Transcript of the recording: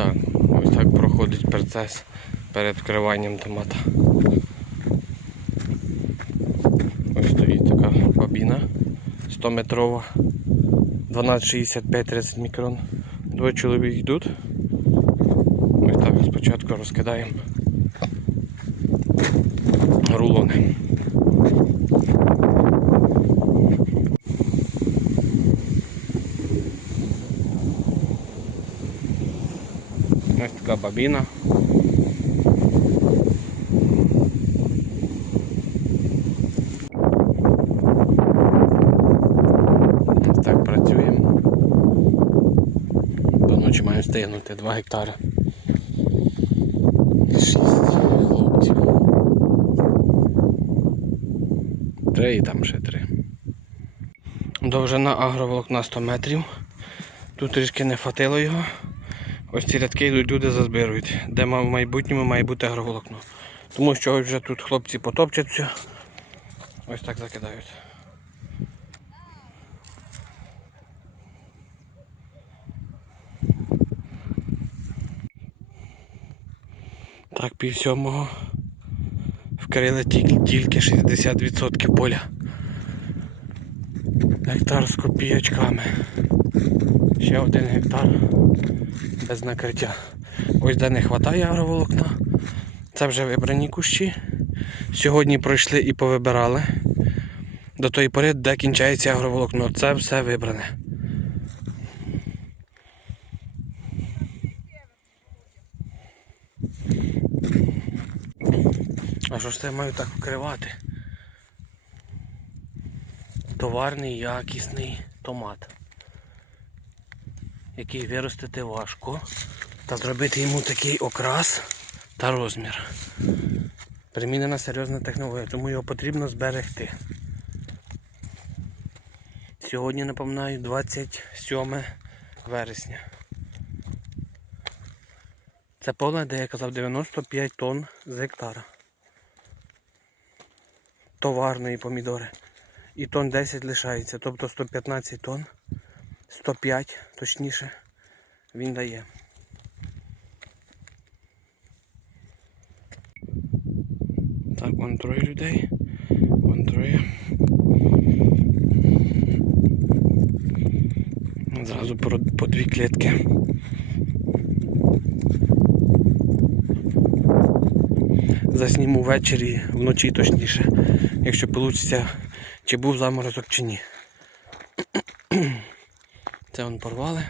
Так, ось так проходить процес перед вкриванням томата. Ось стоїть така бабіна 100 метрова, 12,65-30 мікрон. Двоє чоловік йдуть. Ось так спочатку розкидаємо рулони. Ось така бабіна. Ось так працюємо. До ночі маємо встигнути 2 гектари. 6 хлопців. Три і там ще три. Довжина агроволокна 100 метрів. Тут трішки не хватило його. Ось ці рядки йдуть, люди зазбирують, де в майбутньому має бути агроволокно. Тому що вже тут хлопці потопчаться. Ось так закидають. Так, пів сьомого. Вкрили тільки, тільки 60% поля. Гектар з копійочками. Ще один гектар без накриття. Ось де не вистачає агроволокна. Це вже вибрані кущі. Сьогодні пройшли і повибирали. До тої пори, де кінчається агроволокно. Це все вибране. А що ж це маю так вкривати? Товарний якісний томат який виростити важко, та зробити йому такий окрас та розмір. Примінена серйозна технологія, тому його потрібно зберегти. Сьогодні, напоминаю, 27 вересня. Це поле, де я казав 95 тонн з гектара. Товарної помідори. І тонн 10 лишається, тобто 115 тонн. 105 точніше він дає. Так, вон троє людей. Вон троє. Зразу по, по дві клітки. Засніму ввечері, вночі точніше, якщо вийде, чи був заморозок чи ні. Це вон порвали.